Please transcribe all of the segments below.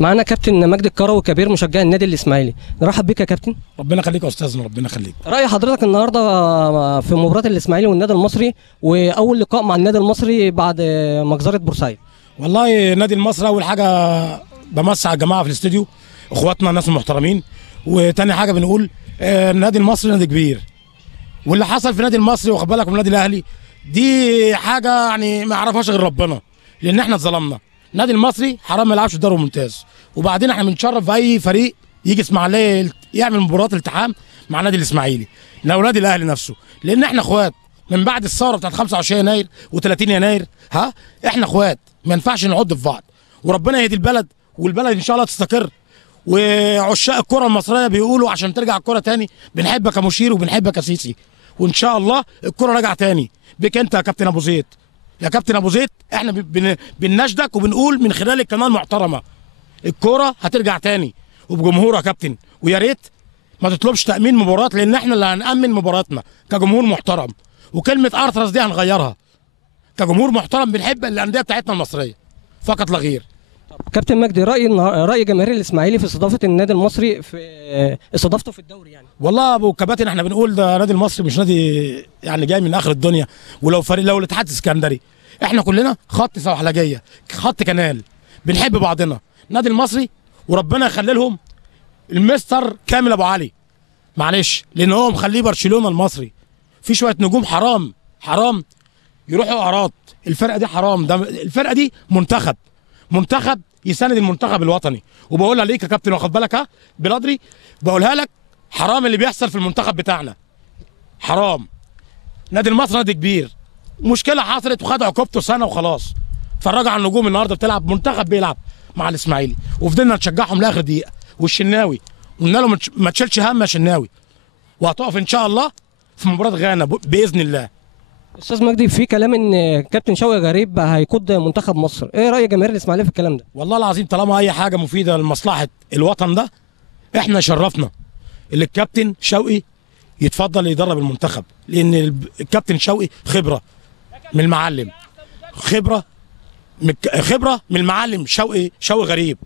معانا كابتن مجدي الكروي كبير مشجع النادي الاسماعيلي، نرحب بيك يا كابتن. ربنا يخليك يا استاذنا، ربنا يخليك. راي حضرتك النهارده في مباراه الاسماعيلي والنادي المصري، واول لقاء مع النادي المصري بعد مجزره بورسعيد؟ والله النادي المصري اول حاجه بمسي على الجماعه في الاستوديو، اخواتنا الناس المحترمين، وتاني حاجه بنقول النادي المصري نادي كبير، واللي حصل في النادي المصري واخد بالك من النادي الاهلي دي حاجه يعني ما يعرفهاش غير ربنا، لان احنا اتظلمنا. النادي المصري حرام ما يلعبش في الدوري الممتاز، وبعدين احنا بنتشرف في اي فريق يجي اسماعيليه يعمل مباراه التحام مع النادي الاسماعيلي لو النادي الاهلي نفسه، لان احنا اخوات من بعد الثوره بتاعت 25 يناير و30 يناير. احنا اخوات ما ينفعش نعض في بعض، وربنا يهدي البلد، والبلد ان شاء الله تستقر. وعشاق الكره المصريه بيقولوا عشان ترجع الكره تاني بنحبك يا مشير وبنحبك يا سيسي، وان شاء الله الكره راجعه تاني بك انت يا كابتن ابو زيد. يا كابتن ابو زيد احنا بنناشدك وبنقول من خلال القناه المحترمه الكوره هترجع تاني وبجمهور يا كابتن، ويا ريت ما تطلبش تامين مباراه، لان احنا اللي هنامن مباراتنا كجمهور محترم، وكلمه ارترس دي هنغيرها كجمهور محترم بنحب الانديه بتاعتنا المصريه فقط لا غير. كابتن مجدي، راي جماهير الاسماعيلي في استضافه النادي المصري في استضافته في الدوري يعني؟ والله ابو كباتن احنا بنقول ده نادي المصري مش نادي يعني جاي من اخر الدنيا، ولو فريق لو الاتحاد السكندري احنا كلنا خط سوحلجيه، خط كنال، بنحب بعضنا. النادي المصري وربنا يخلي لهم المستر كامل ابو علي، معلش، لان هو مخليه برشلونه المصري في شويه نجوم حرام يروحوا اعراض. الفرقه دي حرام، ده الفرقه دي منتخب يساند المنتخب الوطني، وبقولها ليك يا كابتن واخد بالك بلادري، بقولها لك حرام اللي بيحصل في المنتخب بتاعنا، حرام. نادي المصري نادي كبير، مشكله حصلت وخد عقوبته سنه وخلاص. اتفرجوا على النجوم النهارده بتلعب، منتخب بيلعب مع الاسماعيلي، وفضلنا نشجعهم لاخر دقيقه. والشناوي قلنا له ما تشيلش هم يا شناوي، وهتقف ان شاء الله في مباراه غانا باذن الله. استاذ مجدي، في كلام ان كابتن شوقي غريب هيقود منتخب مصر، ايه راي جماهير الاسماعيليه في الكلام ده؟ والله العظيم طالما اي حاجه مفيده لمصلحه الوطن ده احنا شرفنا اللي الكابتن شوقي يتفضل يدرب المنتخب، لان الكابتن شوقي خبره من المعلم، خبره من المعلم شوقي غريب،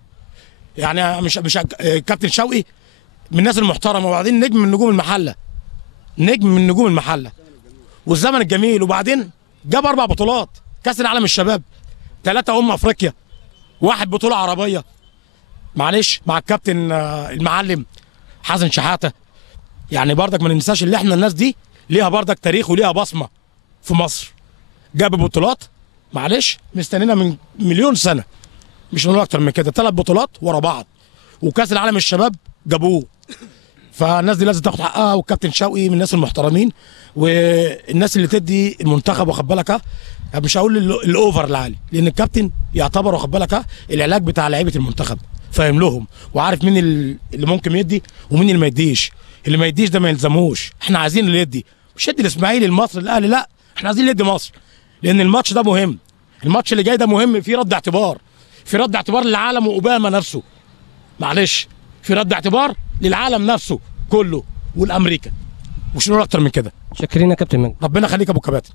يعني مش كابتن شوقي من الناس المحترمه، وبعدين نجم من نجوم المحله والزمن الجميل، وبعدين جاب 4 بطولات كاس العالم الشباب، 3 افريقيا، 1 بطوله عربيه، معلش، مع الكابتن المعلم حسن شحاته. يعني بردك ما ننساش اللي احنا الناس دي ليها بردك تاريخ وليها بصمه في مصر، جاب بطولات، معلش، مستنينا من مليون سنه، مش هنقول اكتر من كده، 3 بطولات ورا بعض، وكاس العالم الشباب جابوه. فالناس دي لازم تاخد حقها، والكابتن شوقي من الناس المحترمين والناس اللي تدي المنتخب واخد بالك، مش هقول الاوفر العالي، لان الكابتن يعتبر واخد بالك العلاج بتاع لعيبه المنتخب، فاهم لهم وعارف مين اللي ممكن يدي ومين اللي ما يديش. اللي ما يديش ده ما يلزموش، احنا عايزين اللي يدي، مش يدي الاسماعيلي المصري الاهلي، لا، احنا عايزين اللي يدي مصر، لان الماتش ده مهم، الماتش اللي جاي ده مهم، في رد اعتبار للعالم واوباما نفسه، معلش، في رد اعتبار للعالم نفسه كله والامريكا، مش نقول اكتر من كده. شاكرين يا كابتن مجدي. ربنا يخليك يا ابو كباتن.